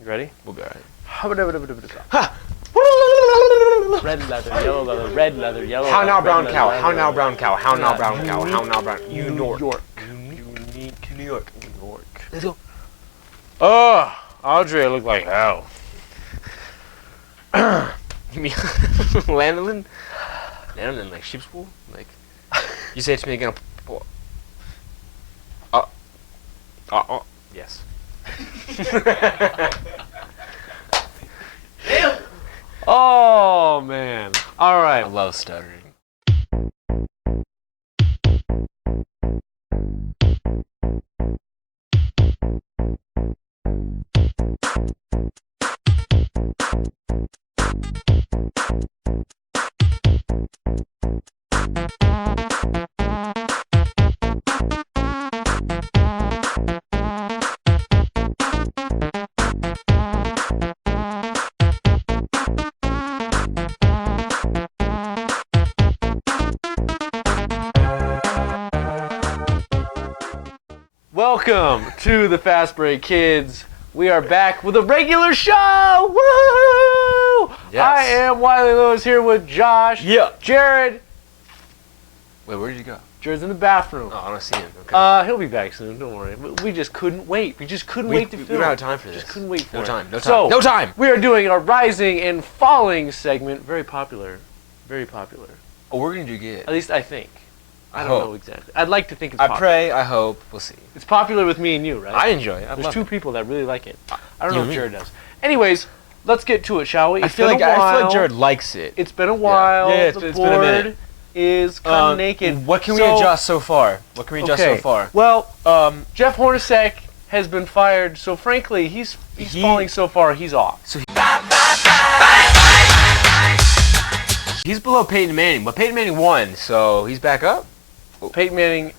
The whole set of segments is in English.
You ready? We'll be alright. Ha! Red leather, yellow leather, red leather, yellow leather. How now, brown cow? How now, brown cow? How now, brown cow? How now, brown? New York. Unique New York. New York. Let's go. Oh, Audrey looked like hell. You mean lanolin? Lanolin, like sheep's wool? Like, you say it to me again. Yes. Oh, man. All right. I love stuttering. Welcome to the Fast Break Kids. We are back with a regular show. Woohoo! Yes. I am Wiley Lewis here with Josh. Yeah. Jared. Wait, where did you go? Jared's in the bathroom. Oh, I don't see him. Okay. He'll be back soon. Don't worry. We just couldn't wait. We just couldn't wait to film. We don't have time for this. Just couldn't wait for No it. time. No time. So, no time. we are doing our rising and falling segment. Very popular. Very popular. Oh, we're gonna do good. At least I think. I don't hope. know exactly. I'd like to think it's I popular. pray. I hope. We'll see. It's popular with me and you, right? I enjoy it. I There's love two it. people that really like it. I don't You know and if me. Jared does. Anyways, let's get to it, shall we? I feel like Jared likes it. It's been a while. Yeah, the it's board been a minute. is kind of naked. What can we So- adjust so far? What can we adjust so far? Well, Jeff Hornacek has been fired, so frankly, he's falling so far. He's off. So he's below Peyton Manning, but Peyton Manning won, so he's back up. Peyton Manning,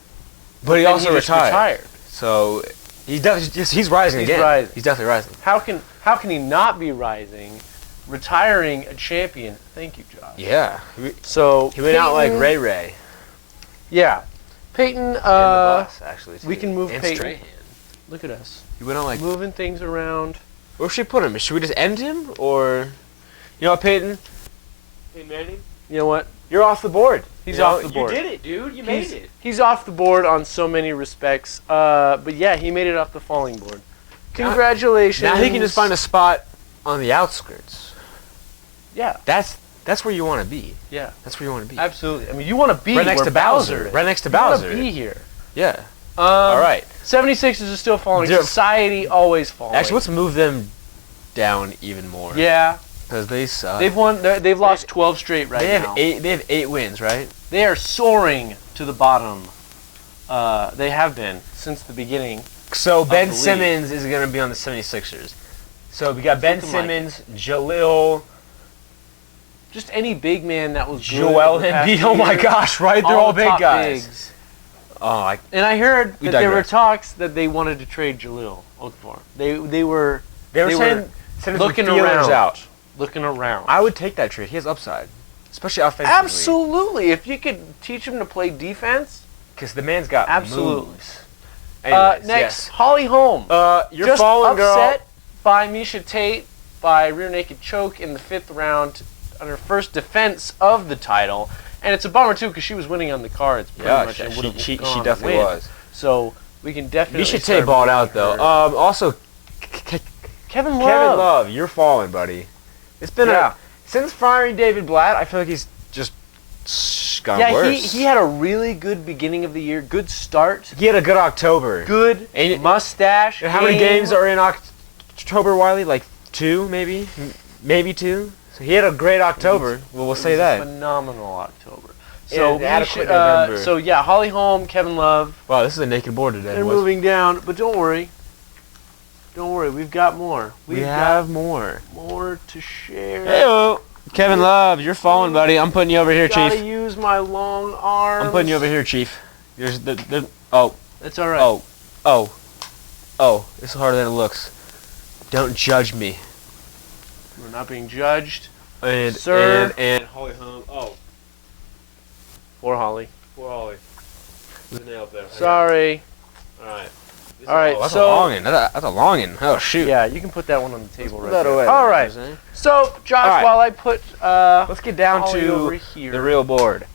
But he then also just retired. So he's rising again. rising. He's definitely rising. How can he not be rising, retiring a champion? Thank you, Josh. Yeah. So He went out like Peyton- Ray. Yeah, Peyton. And the boss, actually. we too. can move and Peyton. Strahan. Look at us. He went out like. Moving things around. Where should we put him? Should we just end him, or, you know what, Peyton? Peyton Manning, You know what? you're off the board. He's You know, off the board. You did it, dude. You made it. He's off the board on so many respects. But yeah, he made it off the falling board. Congratulations. Now he can just find a spot on the outskirts. Yeah. That's where you want to be. Yeah. That's where you want to be. Absolutely. I mean, you want to be Right next where to Bowser. is. Right next to You want Bowser. to be here. Yeah. All right. 76ers are still falling. They're- Society always falling. Actually, let's move them down even more. Yeah. Because they suck. They've won. They've lost 12 straight right they have now. They have 8 wins, right? They are soaring to the bottom. They have been since the beginning. So Ben the league. Simmons is going to be on the 76ers. So we got Ben Something like Simmons, Jalil, Just any big man that was good Joel the past Embiid. few Oh my years. gosh, right? They're all the big top guys. bigs. Oh, And I heard We that there were digress. talks that they wanted to trade Jalil Okafor. They were they were they saying were sending looking some feelers around. out. looking around. I would take that trade. He has upside, especially offensively. Absolutely. If you could teach him to play defense, Because the man's got absolutely. moves. Anyways, Next, Holly Holm. You're just falling, girl. upset by Misha Tate by rear naked choke in the 5th round on her first defense of the title. And it's a bummer, too, because she was winning on the cards. Pretty Yeah, much and she would've gone to definitely win. was. So we can definitely Misha start Tate balled believing out, though. her. Also, Kevin Love. Kevin Love, you're falling, buddy. It's been Yeah. since firing David Blatt, I feel like he's just gone Yeah, worse. he had a really good beginning of the year, good start, He had a good October. good And mustache. And how many game. games are in October, Wiley? Like 2, maybe? Maybe 2? So he had a great October. Well, we'll say It was a that. phenomenal October. So And adequate Misha- November. so yeah, Holly Holm, Kevin Love. Wow, this is a naked board today. They're moving down, but don't worry. Don't worry, we've got more. We We've have more. got more to share. Hey, Kevin Love, you're falling, buddy. I'm putting you over here, Gotta Chief. use my long arms. I'm putting you over here, Chief. Oh, That's all right. oh. It's harder than it looks. Don't judge me. We're not being judged. And Sir. and Holly Holm. Oh, Poor Holly. poor Holly. There's a nail up there. Sorry. All right. All right, that's so a longin'. That's a longin'. Oh shoot. yeah, you can put that one on the table Put right that there. away. All right. So Josh, All right. while I put Let's get down Ollie to over here, the real board.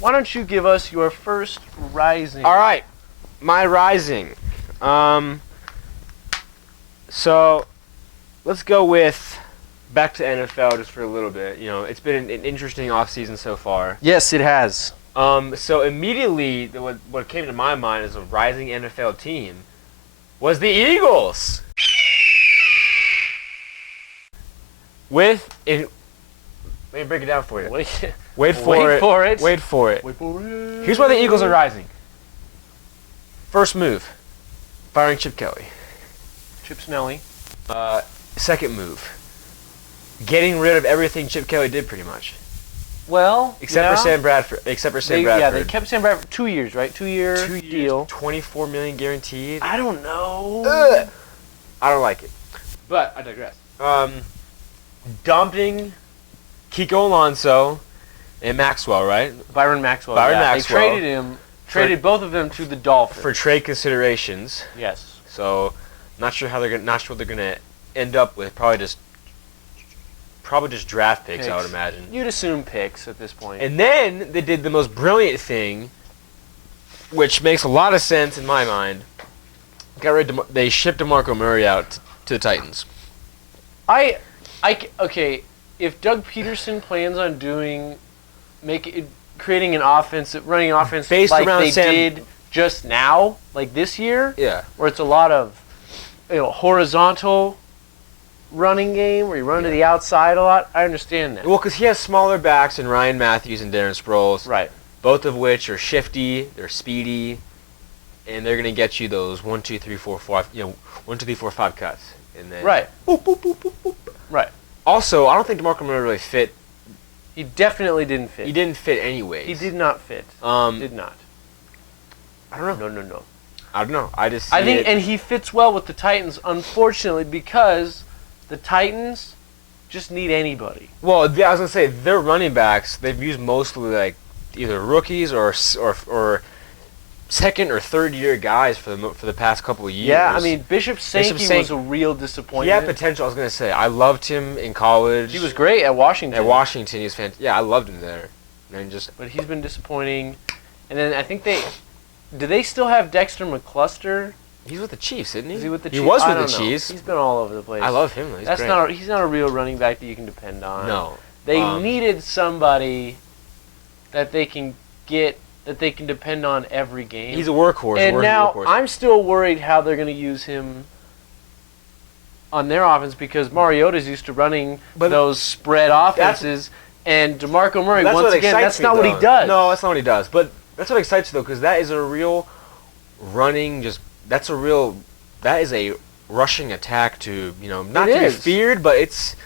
why don't you give us your first rising? All right, my rising. So let's go with back to NFL just for a little bit. You know, it's been an interesting offseason so far. Yes, it has. So immediately, what came to my mind as a rising NFL team was the Eagles. Let me break it down for you. Wait Wait Wait for it. for it. Wait for it. Wait for it. Here's why the Eagles are rising. First move, firing Chip Kelly. Chip Snelly. Second move, getting rid of everything Chip Kelly did pretty much. Well, Except for Sam Bradford. Yeah, they kept Sam Bradford 2 years, right? 2-year 2 years, deal. $24 million guaranteed. I don't know. Ugh. I don't like it. But I digress. Dumping Kiko Alonso and Maxwell, right? Byron Maxwell. Byron yeah. Maxwell. They traded both of them to the Dolphins. For trade considerations. Yes. So, not sure what they're gonna end up with. Probably just draft picks, I would imagine. You'd assume picks at this point. And then they did the most brilliant thing, which makes a lot of sense in my mind. They shipped DeMarco Murray out to the Titans. Okay, if Doug Peterson plans on creating an offense, running an offense Based like around they Sam- did just now, like this year, Yeah. where it's a lot of horizontal running game where you run to the outside a lot, I understand that. Well, because he has smaller backs than Ryan Matthews and Darren Sproles. Right. Both of which are shifty, they're speedy, and they're gonna get you those 1, 2, 3, 4, 5. 1, 2, 3, 4, 5 cuts, and then Right. Boop, boop, boop, boop, boop. Right. Also, I don't think DeMarco Murray really fit. He definitely didn't fit. He didn't fit anyways. He did not fit. Did not. I don't know. No. I don't know. I think, and he fits well with the Titans, unfortunately, because the Titans just need anybody. Well, yeah, I was gonna say their running backs. They've used mostly like either rookies or second or third year guys for the past couple of years. Yeah, I mean Bishop Sankey Sankey- was a real disappointment. He had potential. I was gonna say I loved him in college. He was great at Washington. At Washington, he was fantastic. Yeah, I loved him there. And But he's been disappointing. And then I think do they still have Dexter McCluster? he's with the Chiefs, isn't he? Is he with the Chiefs? He was I with don't the know. Chiefs. He's been all over the place. I love him. Though. He's He's not a real running back that you can depend on. No. They needed somebody that they can depend on every game. He's a workhorse. And now workhorse. I'm still worried how they're going to use him on their offense because Mariota's used to running those spread offenses, and DeMarco Murray, That's once what again, excites that's me, not what he though. does. No, that's not what he does. But that's what excites me, though, because that is a real running, that is a rushing attack to, not It to be is. feared, but it's...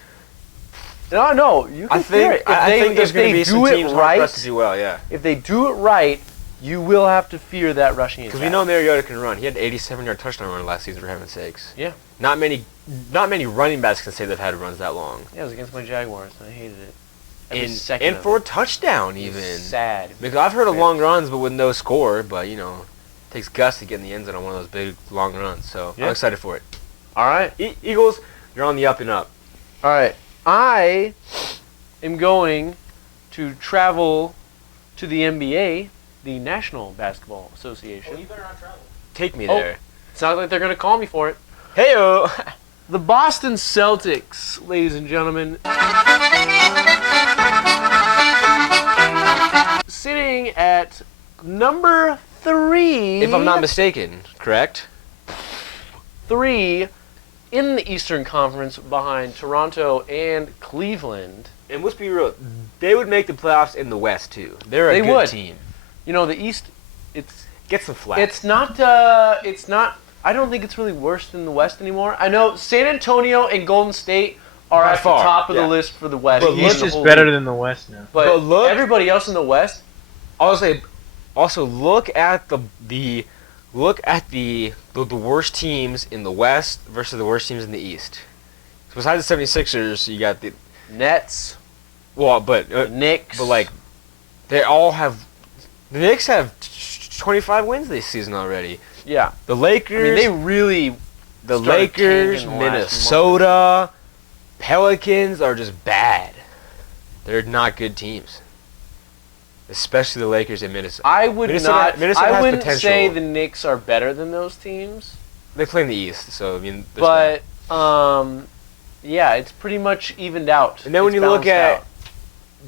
No, you can fear it. I think there's going to be some teams hard pressed to do well, yeah. If they do it right, you will have to fear that rushing attack. Because we know Mariota can run. He had an 87-yard touchdown run last season, for heaven's sakes. Yeah. Not many running backs can say they've had runs that long. Yeah, it was against my Jaguars, and I hated it. Every And second of for a it. touchdown, It was even. sad. Because I've heard of long runs, but with no score. But, it takes guts to get in the end zone on one of those big, long runs. So Yeah. I'm excited for it. All right. Eagles, you're on the up and up. All right. I am going to travel to the NBA, the National Basketball Association. You better not travel. Take me Oh. there. It's not like they're going to call me for it. Hey-o! The Boston Celtics, ladies and gentlemen. Sitting at number 3. If I'm not mistaken, correct? 3 in the Eastern Conference behind Toronto and Cleveland. And let's be real, they would make the playoffs in the West, too. They're a They good would. team. The East, Get some flack. it's not, I don't think it's really worse than the West anymore. I know San Antonio and Golden State are By at far, the top of yeah. the list for the West. But The in East the is whole better league. than the West now. But But look- everybody else in the West, look at the worst teams in the West versus the worst teams in the East. So besides the 76ers, you got the Nets, Knicks. but like they all have the Knicks have 25 wins this season already. Yeah. The Lakers. I mean, they really. The started Lakers, tanking the last Minnesota, Pelicans are just bad. They're not good teams. Especially the Lakers and Minnesota. I would Minnesota not. has I wouldn't potential. say the Knicks are better than those teams. They play in the East, so I mean. there's But yeah, it's pretty much evened out. And then when It's you look balanced at out.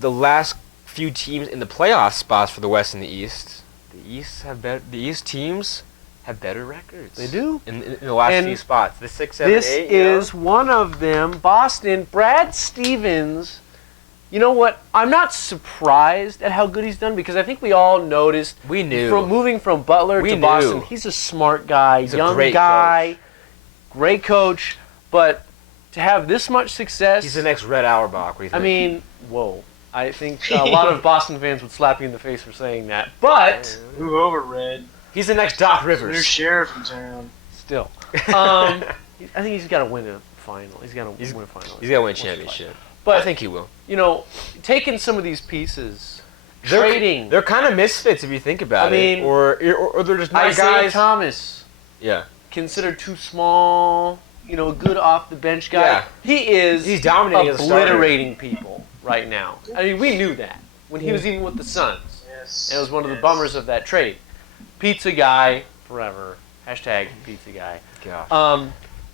the last few teams in the playoff spots for the West and the East, the East teams have better records. They do. In the last And few spots. The 6, 7, This 8. is one of them. Boston, Brad Stevens. You know what? I'm not surprised at how good he's done because I think we all noticed. We knew. From moving from Butler We to Boston, knew. he's a smart guy, He's a young great guy, great coach. But to have this much success, He's the next Red Auerbach. What do you I think? mean, whoa. I think a lot of Boston fans would slap you in the face for saying that. But Move over, Red. he's the next Doc There's a new Rivers. sheriff in town. still, I think he's got to win a final. He's got to He's- win a final. He's got to win a Once or twice. championship. But I think he will. you know, taking some of these pieces, They're- trading. They're kind of misfits if you think about I mean, it. Or they're just not Isaiah guys. Thomas, Yeah. considered too small. You know, a good off the bench guy. Yeah. He is. He's dominating as a starter. obliterating people right now. I mean, we knew that when he was even with the Suns. Yes. And it was one of the bummers of that trade. Pizza guy forever. Hashtag pizza guy. Gosh.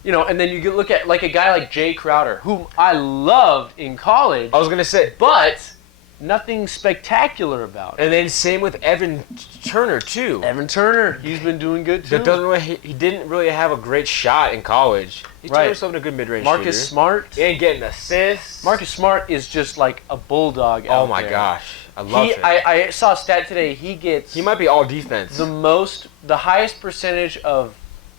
You know, and then you look at like a guy like Jay Crowder, whom I loved in college, I was gonna say. but nothing spectacular about it. And then same with Evan Turner too. Evan Turner, he's been doing good too. That doesn't really, he didn't really have a great shot in college. He turned Right. himself into a good mid-range Marcus shooter. Smart. And getting assists. Marcus Smart is just like a bulldog. Oh out my there. gosh, I love him. I saw a stat today. He gets He might be all defense. the highest percentage of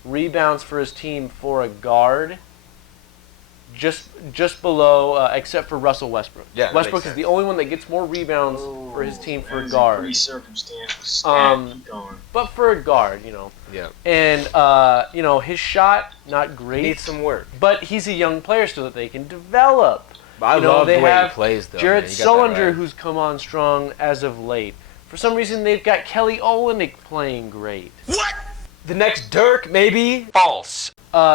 rebounds for his team for a guard. Just below, except for Russell Westbrook. Yeah, that Westbrook makes is the only one that gets more rebounds for his team for a Pretty guard. circumstantial. Um, Keep going. But for a guard, you know. Yeah. And you know, his shot not He great, needs some work. but he's a young player still that they can develop. But I You know, love they the way he have plays though. Jared man. You got that Sullinger, right. who's come on strong as of late. For some reason, they've got Kelly Olynyk playing great. The next Dirk, maybe? False.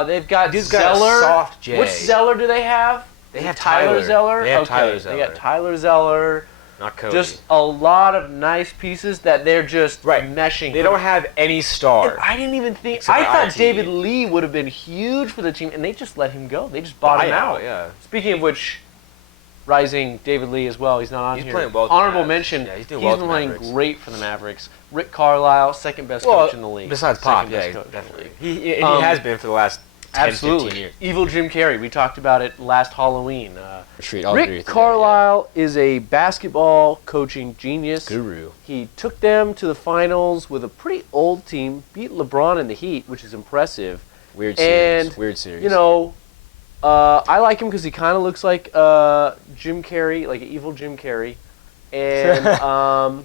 They've got Dude's got a Zeller. soft J. Which Zeller do they have? They have Tyler Tyler. Zeller. They have okay. Tyler They Zeller. got Tyler Zeller. Not Cody. Just a lot of nice pieces that they're just Right. meshing. They don't have any star. And I didn't even think. Except I for thought IT. David Lee would have been huge for the team, and they just let him go. They just bought him out. Yeah. Speaking of which, rising David Lee as well. He's not on He's here. playing well with the Honorable Mavs. mention. Yeah, he's doing he's well with been the playing Mavericks. great for the Mavericks. Rick Carlisle, second best Well, coach in the league. besides Pop, Second yeah, best coach in the definitely. league. He Um, has been for the last 10, 15 Absolutely. years. Evil Jim Carrey. We talked about it last Halloween. I'll agree Rick with you there, Carlisle is a basketball coaching genius. yeah. Guru. He took them to the finals with a pretty old team, beat LeBron in the Heat, which is impressive. Weird series. And, Weird series. You know, I like him because he kind of looks like Jim Carrey, like an evil Jim Carrey. And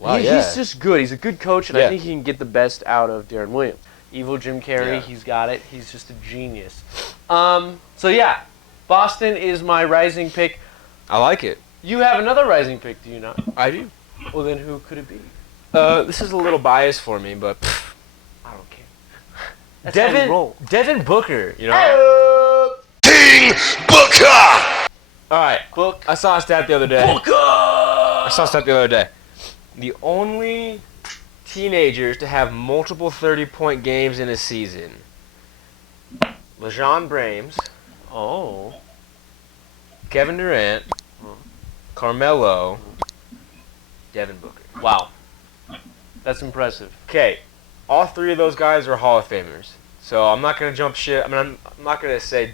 Wow, yeah. he's just good. He's a good coach, and Yeah. I think he can get the best out of Darren Williams. Evil Jim Carrey, Yeah. he's got it. He's just a genius. So, yeah, Boston is my rising pick. I like it. You have another rising pick, do you not? I do. Well, then who could it be? This is a little biased for me, but I don't care. That's how we roll. Devin Booker, you know? All right. Book. I saw a stat the other day. Booker! I saw a stat the other day. The only teenagers to have multiple 30-point games in a season. LeJean Brames, Oh. Kevin Durant, Carmelo, Devin Booker. Wow. That's impressive. Okay, all three of those guys are Hall of Famers. So I'm not gonna jump shit. I mean, I'm not gonna say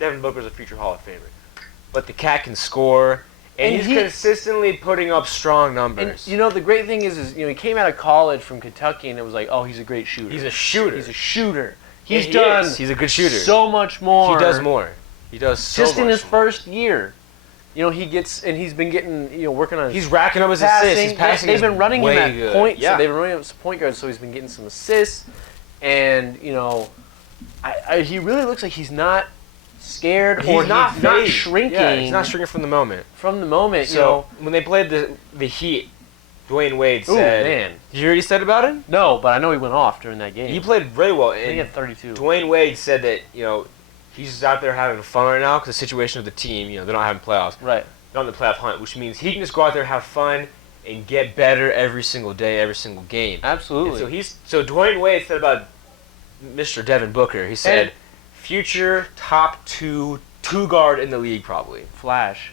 Devin Booker's a future Hall of Famer, but the cat can score, and And he's he- consistently putting up strong And numbers. you know the great thing is he came out of college from Kentucky and it was like, oh, he's a great shooter. He's a shooter. He's a shooter. Yeah, He's he done is. He's a good shooter. so much more. He does more. He does so Just much in his more. first year. You know, he's been getting, working on his He's racking up his passing. assists. His passing They've is been running him way at good. point. Yeah. So they've been running him as point guard, so he's been getting some assists. And, he really looks like he's not scared or He's not not fazed. shrinking Yeah, he's not shrinking from the moment. from the moment, So when they played the Heat Dwayne Wade Ooh, said. man. Did you hear what he said about him? No, but I know he went off during that game. He played really well. I think he And had 32. Dwayne Wade said that he's just out there having fun right now because the situation of the team. They're not having playoffs. Right. They're on the playoff hunt, which means he can just go out there and have fun and get better every single day, every single game. Absolutely. And so Dwayne Wade said about Mr. Devin Booker. He said, future top two guard in the league probably. Flash.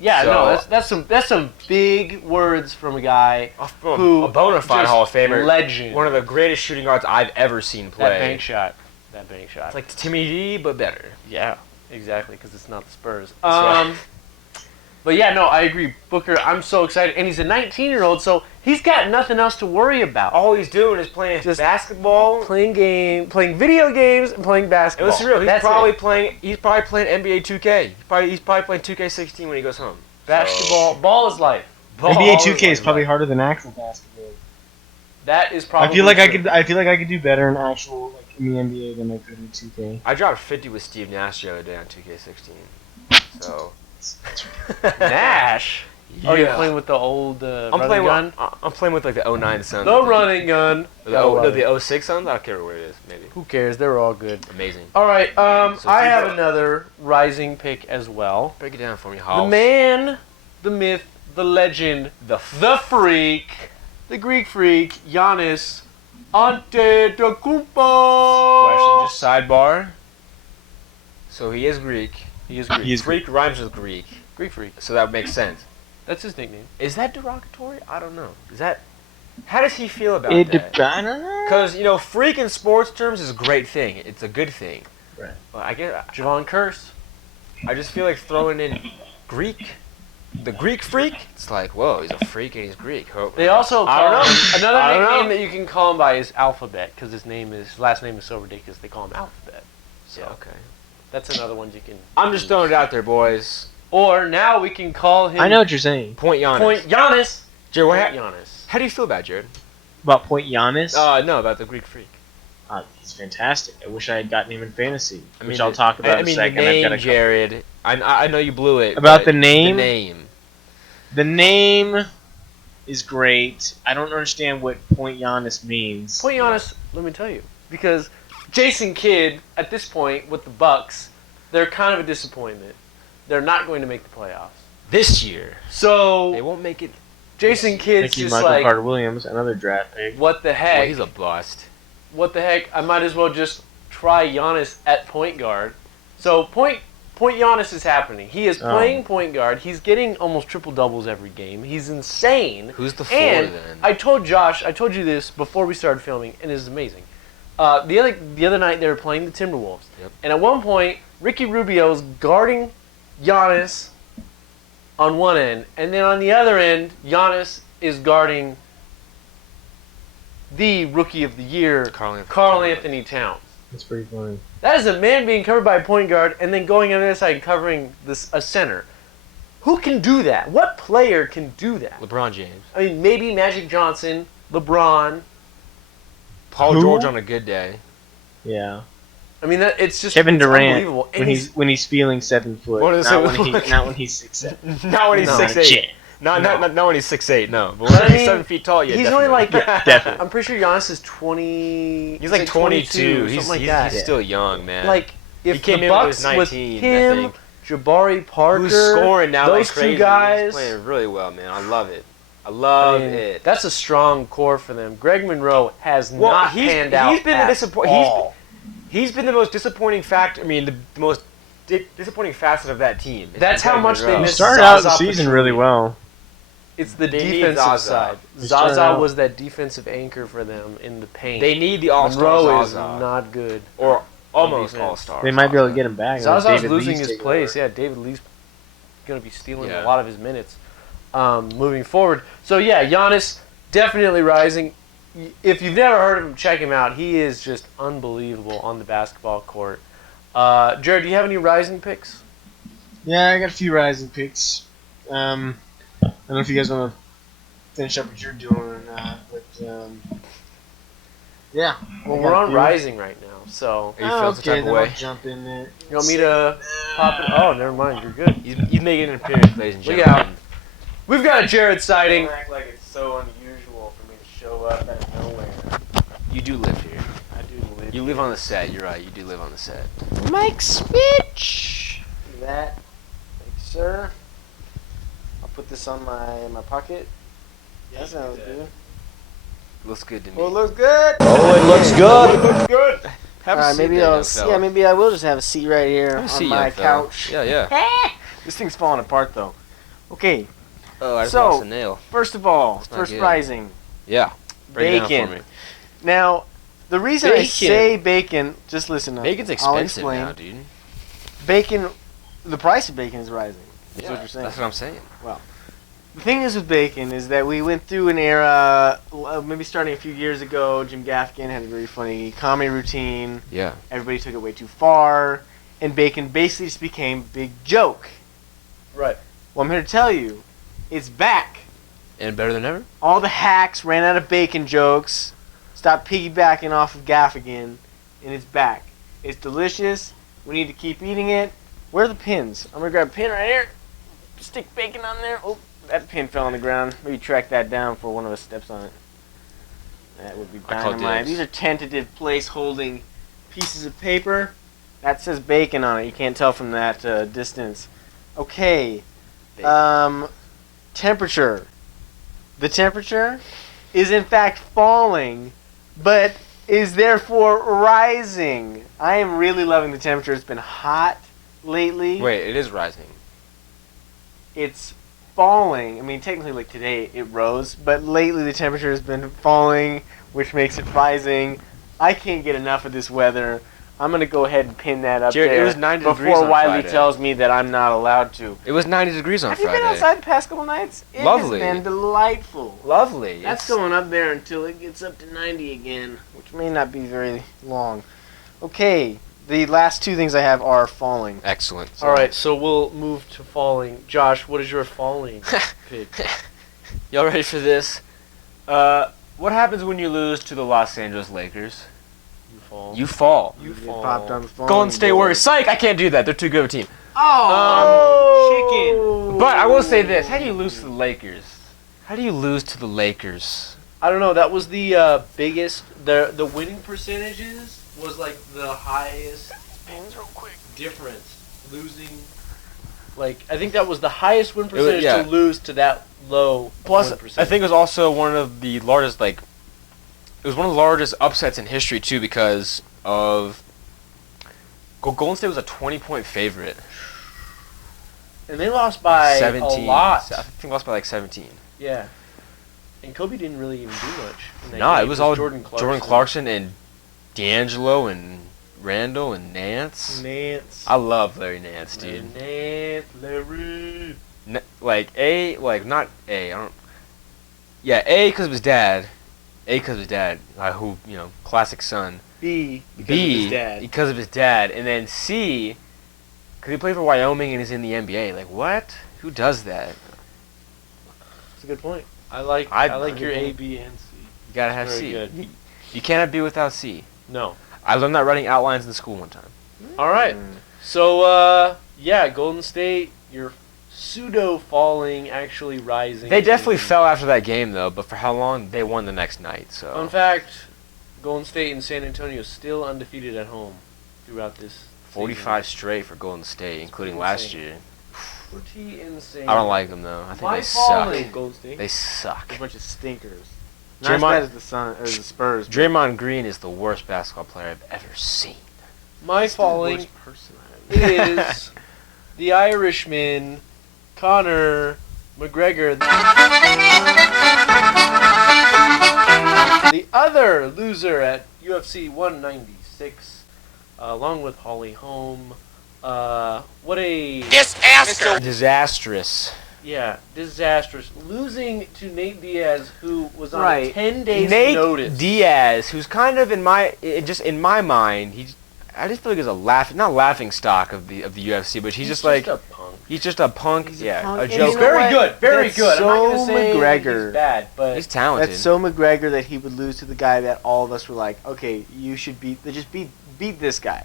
That's some big words from a guy who A bona fide just Hall of Famer, legend. one of the greatest shooting guards I've ever seen play. That bank shot. It's like Timmy D, but better. Yeah, exactly, because it's not the Spurs. Right. But yeah, no, I agree. Booker, I'm so excited, and he's a 19-year-old, so he's got nothing else to worry about. All he's doing is playing basketball, playing video games, and playing basketball. It's real. He's That's probably it. playing NBA 2K. He's probably playing 2K16 when he goes home. Basketball, ball is life. NBA 2K is probably harder than actual basketball. That is probably. I feel like true. I could do better in actual in the NBA than I could in 2K. I dropped 50 with Steve Nash the other day on 2K16. So Nash. yeah. Oh, you're playing with the old I'm playing with like the 09 Suns. The running gun. The 06 Suns. I don't care what it is. Maybe. Who cares? They're all good. Amazing. All right. So I have another rising pick as well. Break it down for me, The Hall. man, the myth, the legend, the freak, the Greek freak, Giannis Antetokounmpo. Question, just sidebar. So he is Greek. He is Greek. He is Freak rhymes with Greek, Greek freak. so that makes sense. That's his nickname. Is that derogatory? I don't know. How does he feel about It that? depends. Because freak in sports terms is a great thing. It's a good thing. Right. But I Javon Curse. just feel like throwing in Greek, the Greek freak. It's like, whoa, he's a freak and he's Greek. They also I call don't know. him, another I don't nickname know. that you can call him by is Alphabet because his last name is so ridiculous they call him Alphabet. So Yeah, okay. that's another one you can. I'm just throwing it out there, boys. Or now we can call him. I know what you're saying Point Giannis. Point Giannis. Jared, Point Giannis. how do you feel about it, Jared? about Point Giannis. No, about the Greek freak. He's fantastic. I wish I had gotten him in fantasy, I mean, which I'll talk about in a the second. name, I've got Jared. I know you blew it. About but the name? The name. The name is great. I don't understand what Point Giannis means. Point Giannis. Let me tell you, because Jason Kidd at this point with the Bucks, they're kind of a disappointment. They're not going to make the playoffs This year. They So won't make it. Jason Kidd's Thank you, just Michael like, Carter Williams, another draft pick. what the Well, heck? he's a bust. What the heck? I might as well just try Giannis at point guard. So point Giannis is happening. He is playing point guard. He's getting almost triple doubles every game. He's insane. Who's the four And then? I told you this before we started filming, and it is amazing. The other night they were playing the Timberwolves, Yep. and at one point Ricky Rubio is guarding Giannis on one end, and then on the other end Giannis is guarding the Rookie of the Year, Karl Anthony Towns. That's pretty funny. That is a man being covered by a point guard and then going on the other side and covering a center. Who can do that? What player can do that? LeBron James. I mean, maybe Magic Johnson, LeBron. Paul Who? George on a good day. Yeah. I mean, it's just Kevin it's Durant unbelievable. And when he's feeling 7 foot, What is not it? when he's 6'7". Not when he's No. 6'8". Shit. Not when he's 6'8", no. But But I when he's mean, 7 feet tall, yeah, he's only like Definitely. I'm pretty sure Giannis is 20. He's like 22. something like He's that. still young, man. Like if He came the in when he Bucks was 19, with I him, think. Jabari Parker, Who's scoring now those like crazy. two guys. He's playing really well, man. I love it. I love it. That's a strong core for them. Greg Monroe has Well, not he's- panned out he's been at disappointing. all. He's been the most disappointing factor. I mean, the most disappointing facet of that team. is That's how Greg much they Monroe. He missed started out the Zaza season Pachulia. really well. It's the They need defensive Zaza. side. He started Zaza out- was that defensive anchor for them in the paint. They need the all-star Monroe is Zaza. not good. Or almost defense. all-star. They might be able to get him back. unless Zaza's David losing Lee's his taking place. over. Yeah, David Lee's going to be stealing Yeah. a lot of his minutes moving forward. So, yeah, Giannis definitely rising. If you've never heard of him, check him out. He is just unbelievable on the basketball court. Jared, do you have any rising picks? Yeah, I got a few rising picks. I don't know if you guys want to finish up what you're doing or not, but yeah. Well, I we're got a on few. rising right now, so Are you feeling some type of then way? I'll jump in there. you want me to pop it? Oh, never mind. You're good. He's making an appearance, ladies and Look gentlemen. We've got a Jared sighting. Don't act like it's so unusual for me to show up out of nowhere. You do live here. I do live. You live on the set. You're right. You do live on the set. Mike Switch. That, thank you, sir. I'll put this on my pocket. That sounds good. Looks good to me. Well, it looks good. Oh, it looks good. looks good. Have a Alright, seat maybe there, I'll. young fella. Yeah, maybe I will just have a seat right here Have a seat, on my young fella. couch. Yeah, yeah. This thing's falling apart though. Okay, Oh, I just So- lost a nail. first of all, That's not first good. rising. Yeah. Break it down Bacon. for me. Now, the reason I Bacon. say bacon, just listen. Bacon's I'll expensive explain. now, dude. Bacon, the price of bacon is rising. That's what you're saying. That's what I'm saying. The thing is with bacon is that we went through an era, maybe starting a few years ago. Jim Gaffigan had a very funny comedy routine. Yeah. Everybody took it way too far, and bacon basically just became a big joke. Right. Well, I'm here to tell you, it's back. And better than ever? All the hacks ran out of bacon jokes. Stopped piggybacking off of Gaffigan, and it's back. It's delicious. We need to keep eating it. Where are the pins? I'm gonna grab a pin right here. Stick bacon on there. Oh, that pin fell on the ground. Maybe track that down before one of us steps on it. That would be I call dynamite. dibs. These are tentative place-holding pieces of paper. That says bacon on it. You can't tell from that distance. Okay. Temperature. The temperature is in fact falling, but is therefore rising. I am really loving the temperature. It's been hot lately. Wait, it is rising. It's falling. I mean, technically, like today, it rose, but lately the temperature has been falling, which makes it rising. I can't get enough of this weather. I'm gonna go ahead and pin that up Jared, it there was 90 degrees before on Wiley Friday. tells me that I'm not allowed to. It was 90 degrees on Have Friday. you been outside the past couple nights? It Lovely. has been delightful. Lovely. That's going up there until it gets up to 90 again, which may not be very long. Okay, the last two things I have are falling. Excellent. All right, so we'll move to falling. Josh, what is your falling pick? Y'all ready for this? What happens when you lose to the Los Angeles Lakers? You fall. You fall. You Get fall. popped on the phone. Golden State Warriors. Psych! I can't do that. They're too good of a team. Oh, But I will say this: how do you lose to the Lakers? How do you lose to the Lakers? I don't know. That was the biggest. The winning percentages was like the highest Pins real quick. difference. Losing, like I think that was the highest win percentage yeah. to lose to that low. Plus, win I percentage. think it was also one of the largest, it was one of the largest upsets in history too, because of Golden State was a 20-point favorite. and they lost by 17. a lot. I think they lost by like 17. Yeah, and Kobe didn't really even do much. in that No, game. it was all Jordan Jordan Clarkson and D'Angelo and Randall and Nance. Nance. I love Larry Nance, dude. Nance, Larry. Not A. I don't. Yeah, A because of his dad. A because of his dad, who classic son. B because B of his dad. because of his dad, and then C because he played for Wyoming and is in the NBA. Like what? Who does that? That's a good point. I like I- your A, B, and C. You gotta have Very C. good. You cannot be without C. No. I learned that writing outlines in school one time. All right. So yeah, Golden State, you're pseudo falling, actually rising. They definitely to- fell after that game though, but for how long? They won the next night. So Fun fact: Golden State and San Antonio still undefeated at home throughout this. 45 straight for Golden State, including last insane. year. Pretty insane. I don't like them though. I think Why they suck. falling? Golden State. They suck. A bunch of stinkers. Not as bad as the Sun or the Spurs. but Draymond Green is the worst basketball player I've ever seen. My he's the worst falling person I have. is the Irishman, Conor McGregor. The other loser at UFC 196, along with Holly Holm. What a Disastrous. disastrous. Losing to Nate Diaz, who was on a Right. 10 days Nate notice. Diaz, who's kind of in my mind, I just feel like he's not laughing stock of the UFC, but he's just like a punk. he's just a punk. He's a yeah, punk, a and joker. you know Very what? good, very That's good. I'm not gonna so say McGregor. he's bad, but He's talented. That's so McGregor that he would lose to the guy that all of us were like, okay, you should beat this guy.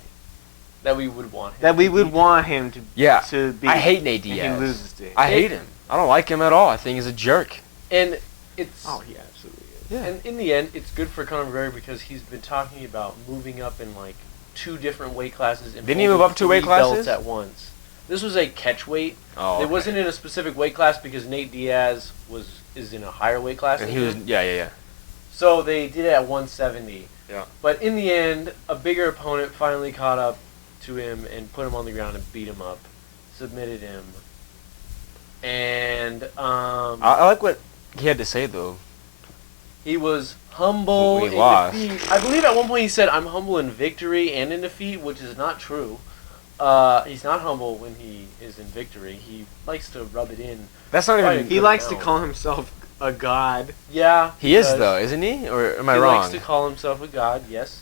that we would want him. That we to would beat. want him to Yeah. to beat. I hate Nate and Diaz. he loses to. I hate him. I don't like him at all. I think he's a jerk. And it's he absolutely is. Yeah. and in the end, it's good for Conor McGregor because he's been talking about moving up in like 2 different weight classes. And Didn't he move holding up 2 weight 3 belts classes? at once? This was a catch weight. Oh, It wasn't in a specific weight class because Nate Diaz is in a higher weight class. And than he was, him. yeah. So they did it at 170. Yeah. But in the end, a bigger opponent finally caught up to him and put him on the ground and beat him up, submitted him. And I like what he had to say though. he was humble When he in lost. defeat. I believe at one point he said, "I'm humble in victory and in defeat," which is not true. He's not humble when he is in victory. He likes to rub it in. That's not Right. even. He likes to call himself a god. Yeah, He is does. though, isn't he? Or am I He wrong? likes to call himself a god. Yes,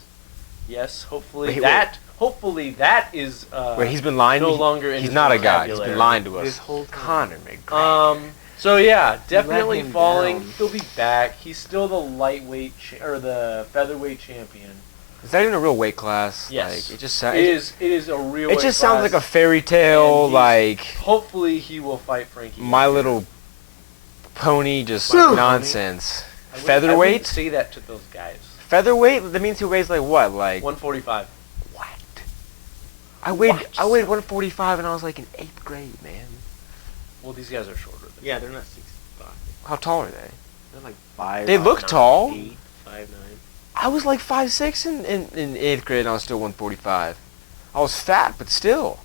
yes. Hopefully Wait, that. Hopefully that is. Wait, he's been lying. no longer in He's his not a god. He's vocabulary. been lying to us. This whole time. Conor McGregor. So yeah, definitely him falling. down. He'll be back. He's still the lightweight or the featherweight champion. Is that even a real weight class? Yes. Like, it just sounds. It is. It is a real. It weight just sounds class, like a fairy tale, and he's- like Hopefully he will fight Frankie. My Edgar. Little Pony, just My Little nonsense. I wouldn't Featherweight? say that to those guys. Featherweight? That means he weighs like what? Like 145. what? I weighed What? 145 and I was like in 8th grade, man. Well, these guys are shorter. Than Yeah, they're not 6'5". How tall are they? They're like 5. They look 9, tall. 8, 5'9". I was like 5'6" in 8th grade and I was still 145. I was fat, but still.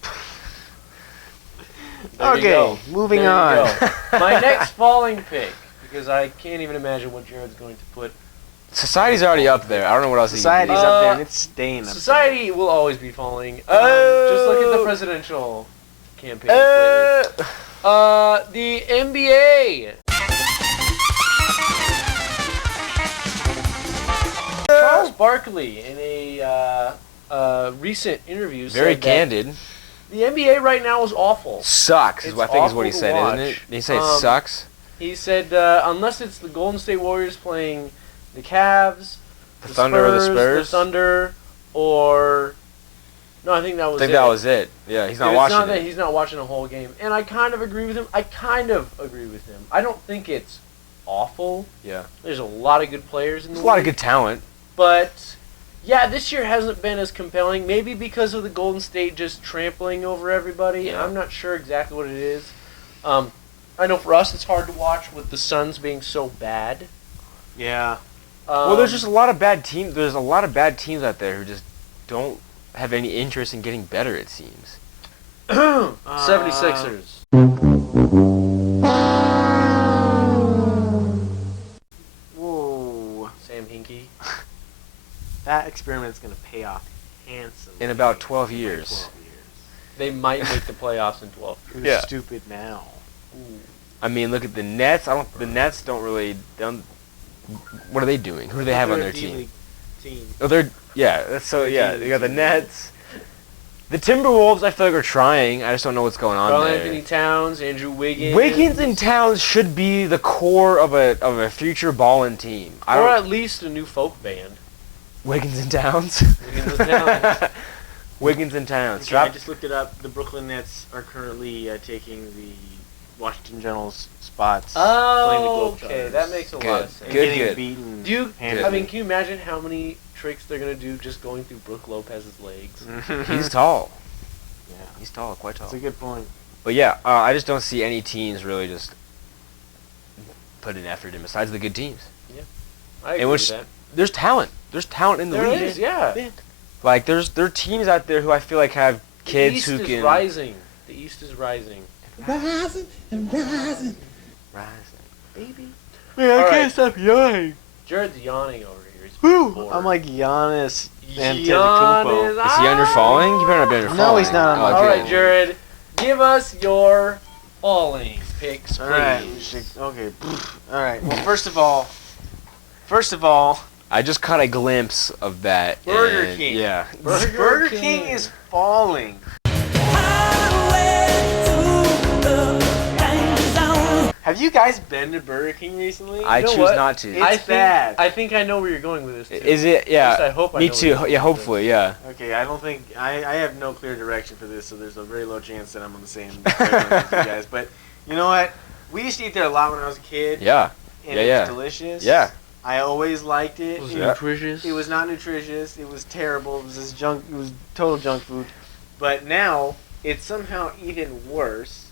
There you Okay, go. moving There you on. go. My next falling pick, because I can't even imagine what Jared's going to put. Society's already up there. I don't know what else Society's he can up there Uh, and it's staying up Society will always be falling. Just look at the presidential do. campaigns lately. The NBA. Charles Barkley, in a recent interview, Very said that candid. the NBA right now is awful. Sucks is It's what I think is what he awful to said, isn't it? watch. Did he say it Um, sucks? He said unless it's the Golden State Warriors playing the Cavs, The Thunder or the Spurs? the Thunder, or no, I think that I was. think it. that was it. Yeah, he's not It's watching not that it. he's not watching a whole game, and I kind of agree with him. I don't think it's awful. Yeah. There's a lot of good players in the There's a lot of league, good talent. but yeah, this year hasn't been as compelling. Maybe because of the Golden State just trampling over everybody. Yeah. I'm not sure exactly what it is. I know for us it's hard to watch with the Suns being so bad. Yeah. Well, there's just a lot of bad teams. There's a lot of bad teams out there who just don't have any interest in getting better. It seems. 76ers. Whoa. Sam Hinkie. That experiment's going to pay off handsomely. In about 12 in years. 12 years. They might make the playoffs in 12. Who's Yeah. stupid now? I mean, look at the Nets. The Nets don't really. What are they doing? Who do they have on They're their a team? D-League team. Oh, they're That's so yeah. D-League You got the team. Nets. The Timberwolves, I feel like are trying. I just don't know what's going on Carl there. Anthony Towns, Andrew Wiggins. Wiggins and Towns should be the core of a future ballin' team. I Or don't. at least a new folk band. Wiggins and Towns. Wiggins and Towns. Wiggins and Towns. Okay, I Drop. just looked it up. The Brooklyn Nets are currently taking the Washington Generals spots. playing the Oh, Globetrotters. okay, that makes a lot Good. of sense. And Good, getting good. beaten. Do you? handedly. I mean, can you imagine how many tricks they're gonna do just going through Brooke Lopez's legs? He's tall. Yeah, He's tall, quite tall. that's a good point. But yeah, I just don't see any teams really just put an effort in besides the good teams. I agree which- with that. There's talent. There's talent in the There league. is, yeah. Like there are teams out there who I feel like have kids the East who is can rising. The East is rising. rising. Baby. Man, I can't stop yawning. Jared's yawning over here. He's Woo! bored. I'm like Giannis Giannis. Antetokounmpo. Is he under falling? You better not be under falling. No, he's not under Oh, All good. right, Jared. Give us your falling picks, please. All right. Okay. All right. Well, first of all, I just caught a glimpse of that. Burger and- King. Yeah. Burger King is falling. Have you guys been to Burger King recently? I You know choose what? not to. It's bad. I think I know where you're going with this. Too. Is it? At least Yeah. I hope I Me know too. where you're going Yeah. with Hopefully. Yeah. Okay, I don't think I have no clear direction for this, so there's a very low chance that I'm on the same wavelength as you guys. But you know what? We used to eat there a lot when I was a kid. Yeah. And Yeah, it yeah. was delicious. Yeah. I always liked it. Was It it Yeah. nutritious? It was not nutritious. It was terrible. It was this junk. It was total junk food. But now it's somehow even worse.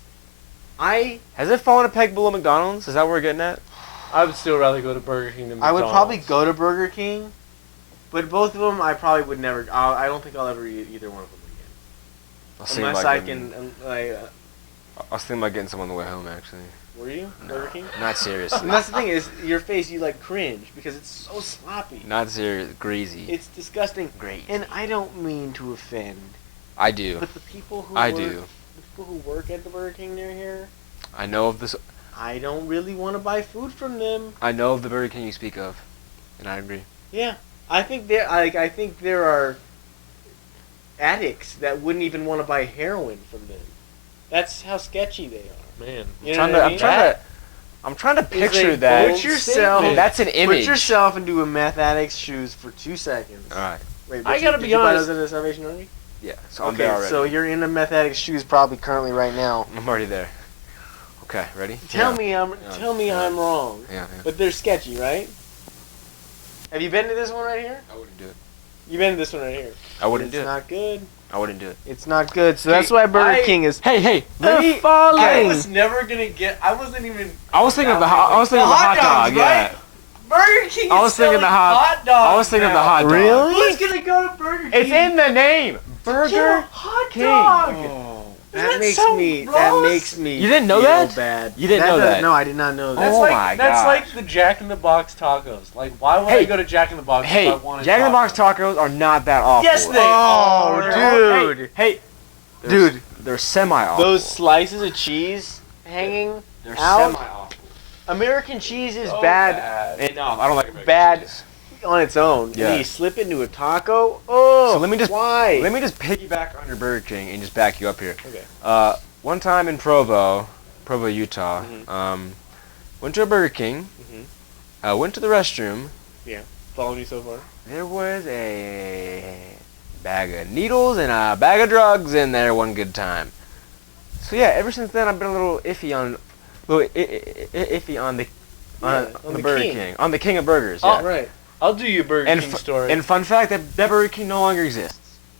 Has it fallen a peg below McDonald's? Is that what we're getting at? I would still rather go to Burger King than I McDonald's. would probably go to Burger King, but both of them I probably would never. I don't think I'll ever eat either one of them I was again, thinking unless about I getting- can. I was thinking about getting some on the way home, actually. Were you No, Burger King? Not seriously. And that's the thing is your face. You like cringe because it's so sloppy. Not serious. Greasy. It's disgusting. Great. And I don't mean to offend, I do. but the people who I work, do. the people who work at the Burger King near here, I know of this. I don't really want to buy food from them. I know of the Burger King you speak of, and I agree. Yeah, I think there are addicts that wouldn't even want to buy heroin from them. That's how sketchy they are. Man. You know what I mean? I'm trying to is picture a that. bold Put yourself. statement. That's an image. Put yourself into a meth addict's shoes for 2 seconds. All right. Wait, I did gotta you, be did you buy honest. those at the Salvation Army? Yeah. So I'm Okay, there already. so you're in a meth addict's shoes probably currently right now. I'm already there. Okay. Ready? Tell Yeah. me Yeah. I'm wrong. Yeah. But they're sketchy, right? Have you been to this one right here? I wouldn't do it. You've been to this one right here. I wouldn't do It's it. not good. I wouldn't do it. It's not good. So that's why Burger King is Hey. falling. I was never gonna get. I wasn't even. I was thinking of the hot. I was thinking of the hot dog. dogs, Yeah. right? Burger King. I was is thinking selling the hot dogs. I was thinking of the now. hot dog. Really? Who's gonna go to Burger King? It's in the name. Get a Burger hot King. dog. That Isn't that makes so me. That gross? makes me. You didn't know feel that? Bad. You didn't know does- that? No, I did not know that. That's Oh like my that's gosh. like the Jack in the Box tacos. Like, why would I Hey. go to Jack in the Box if Hey, I wanted Jack in the Box tacos? tacos are not that awful. Yes, they Oh, are. dude. Hey, Dude, they're semi-awful. those slices of cheese hanging they're out. semi-awful. American cheese is So bad No, I don't like American Bad. cheese. on its own. Yeah. And you slip into a taco. Oh, So let me just- why? Let me just piggyback on your Burger King and just back you up here. Okay. One time in Provo, Utah, Mhm. went to a Burger King. Mhm. Went to the restroom. Following you so far? There was a bag of needles and a bag of drugs in there one good time. So yeah, ever since then I've been a little iffy on the on the Burger King. King, on the King of Burgers. Oh, Yeah. Right. I'll do you a Burger And King fu- story. And fun fact that Burger King no longer exists.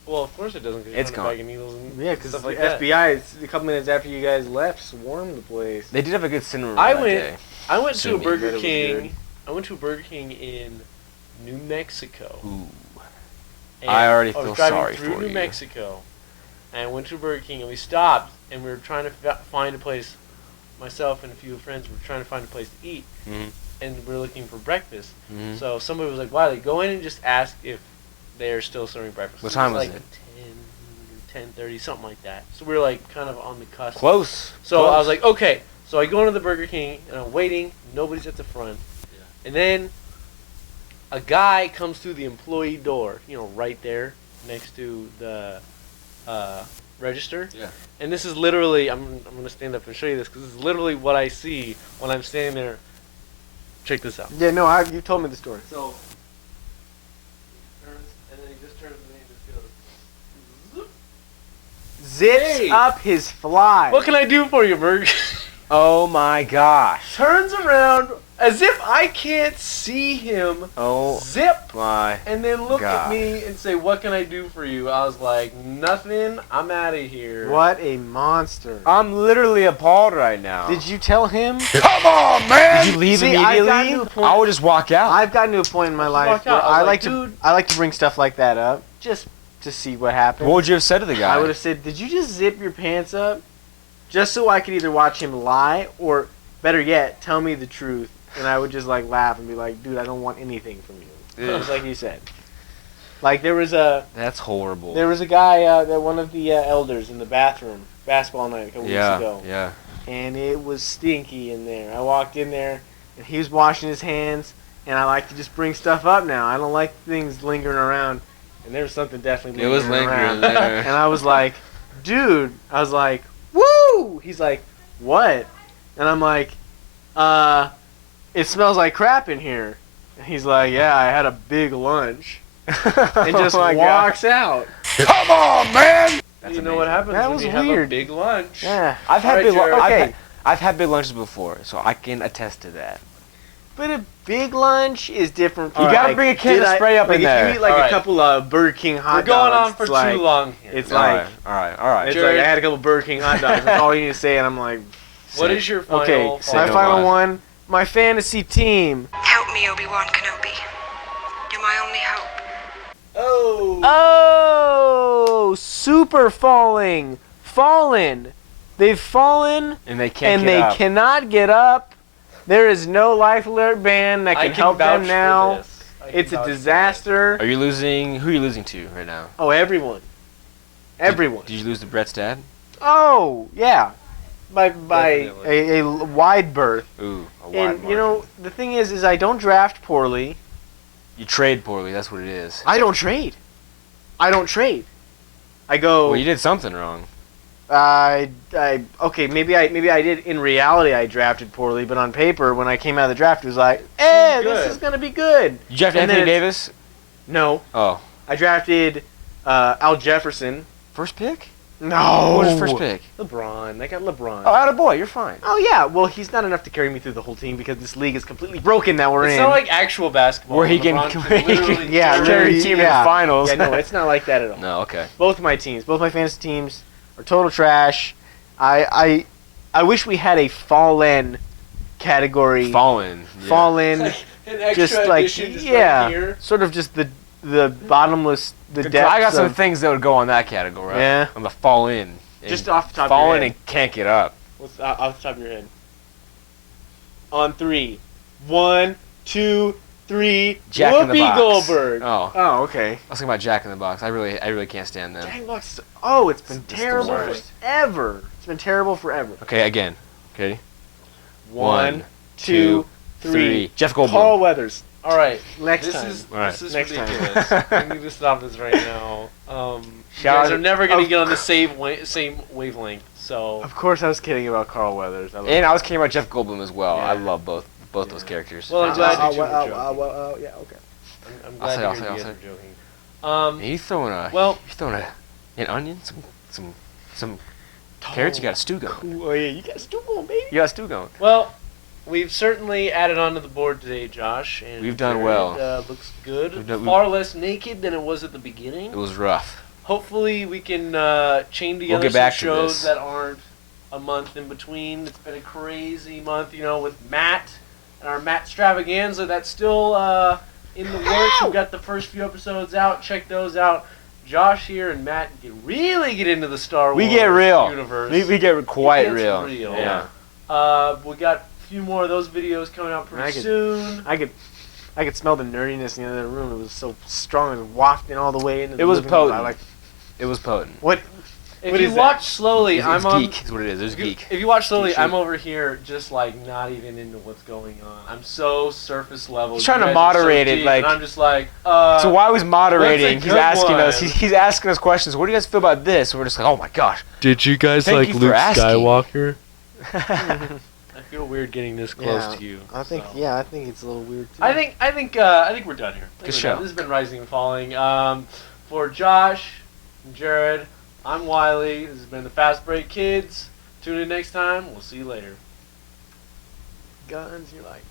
well, of course it doesn't. 'Cause you It's found a gone. bag of needles and Yeah, because stuff the like that. FBI, a couple minutes after you guys left, swarmed the place. They did have a good cinema. I that went- day. I went to a Assuming Burger that it was King. good. I went to a Burger King in New Mexico. Ooh. And I already was feel driving sorry through for New you. Mexico, and I went to Burger King, and we stopped, and we were trying to find a place. Myself and a few friends were trying to find a place to eat, Mhm. and we were looking for breakfast. Mhm. So somebody was like, "Wiley, go in and just ask if they're still serving breakfast." What time was like it? 10:30, something like that. So we were like kind of on the cusp. Close. So Close. I was like, okay. So I go into the Burger King and I'm waiting. Nobody's at the front. And then a guy comes through the employee door, right there next to the register. Yeah. And this is literally, I'm going to stand up and show you this because this is literally what I see when I'm standing there. Check this out. Yeah, no, you told me the story. So, turns, and then he just turns and he just goes, Zips Hey. up his fly. "What can I do for you, Burger?" Oh my gosh. Turns around as if I can't see him. Oh Zip. my. And then look at God. me and say, "What can I do for you?" I was like, "Nothing. I'm out of here." What a monster. I'm literally appalled right now. Did you tell him? Come on, man! Did you leave See, I've gotten immediately? to a point- I would just walk out. I've gotten to a point in my life walked where out. I was I like, like to "Dude." I like to bring stuff like that up just to see what happens. What would you have said to the guy? I would have said, "Did you just zip your pants up?" Just so I could either watch him lie or, better yet, tell me the truth. And I would just like laugh and be like, "Dude, I don't want anything from you." Just like you said. Like there was a That's horrible. guy that one of the elders in the bathroom basketball night a couple weeks ago, yeah. and it was stinky in there. I walked in there and he was washing his hands, and I like to just bring stuff up now. I don't like things lingering around, and there was something definitely It was lingering lingering around. there. And I was like, "Dude," I was like, "Woo!" He's like, "What?" And I'm like, "It smells like crap in here." And he's like, "Yeah, I had a big lunch," and just Oh my God. walks out. Come on, man! You know what happens That when was you have a weird. big lunch. Yeah, I've had Alright, big Jared. I've Okay. had- I've had big lunches before, so I can attest to that. But a big lunch is different. You from, gotta like, bring a can did of I- spray up like in if there. you eat like Alright. a couple of Burger King hot We're going dogs, on for it's like, too long here. It's All like right, all right. it's Jared- like I had a couple Burger King hot dogs. That's all you need to say, and I'm like, What is your final? okay. Say My no final more. one, my fantasy team. Help me, Obi-Wan Kenobi. You're my only hope. Oh, super falling, fallen. They've fallen, And they can't and get they up. cannot get up. There is no life alert band that I can help vouch them for now. this. I can It's a vouch for disaster. Are you losing? Who are you losing to right now? Oh, everyone. Everyone. Did you lose to Brett's dad? Oh, yeah. By a wide berth. Ooh, a wide And, you know, the thing is I don't draft poorly. you trade poorly. That's what it is. I don't trade. I don't trade. I go, Well, you did something wrong. okay, maybe I did. In reality, I drafted poorly, but on paper, when I came out of the draft, it was like, this good. is going to be good. You drafted And then Anthony it's- Davis? No, Oh, I drafted Al Jefferson. first pick? No. What was his first pick? LeBron. I got LeBron. Oh, attaboy, you're fine. Oh yeah, well he's not enough to carry me through the whole team because this league is completely broken that we're It's in. not like actual basketball. Where he can- LeBron where he can literally Yeah, carry- Carry literally, team yeah. in the finals. Yeah, no, it's not like that at all. No, okay. Both of my teams, both my fantasy teams, are total trash. I wish we had a fallen category. Fallen. Yeah. Fallen, An extra just like edition just yeah, right here. sort of just the bottomless, the depths I got some of, things that would go on that category. Yeah. On the fall in. just off the top of Fallen your head. and can't get up. What's off the top of your head? On 3, 1, 2, 3. Jack in the Whoopi Box. Goldberg. Oh. Oh, okay. I was thinking about Jack in the Box. I really can't stand them. Jack in the Box. Oh, it's been It's the terrible worst. forever. It's been terrible forever. Okay, again. Okay. 1, 2, 3. Jeff Goldblum. Paul Weathers. All right, Next this time. is Alright. this is Next time. ridiculous. We need to stop this right now. You Shout guys out- are never gonna of- get on the same wavelength. So Of course, I was kidding about Carl Weathers. And I was kidding about Jeff Goldblum as well. Yeah. I love both those characters. well, I'm glad that you were joking. yeah, okay. I'm I'll glad say, to I'll hear say, you I'll guys say. are joking. Are you throwing a Well, an onion, some carrots? You got a stew going. Oh yeah, you got stew going, baby. You got a stew going. well, we've certainly added onto the board today, Josh. And We've done Jared, well. Looks good. We've done- Far less naked than it was at the beginning. It was rough. Hopefully, we can chain together get back some to shows this. that aren't a month in between. It's been a crazy month, with Matt and our Matt Stravaganza. That's still in the works. We've got the first few episodes out. Check those out. Josh here and Matt really get into the Star Wars We get real. universe. We get quite It gets real. real. Yeah. We got a few more of those videos coming out pretty I could- soon. I could smell the nerdiness in the other room. It was so strong and wafting all the way into the It was living room. potent. I like It was potent. what? If What you is watch slowly, It's I'm on. geek. Is what it is. There's geek. If you watch slowly, Geek I'm shit. over here just like not even into what's going on. I'm so surface level. He's You trying to guys are so moderate it, deep, like- and I'm just like, So while he's moderating, That's a he's good asking us. one. He's asking us questions. What do you guys feel about this? And we're just like, oh my gosh. Did you guys Thank like you for Luke asking. Skywalker? I feel weird getting this close Yeah, to you. I think so. yeah, I think it's a little weird too. I think we're done here. I think Good we're show. done. This has been Rising and Falling. For Josh and Jared, I'm Wiley. This has been the Fast Break Kids. Tune in next time. We'll see you later. guns. You're like.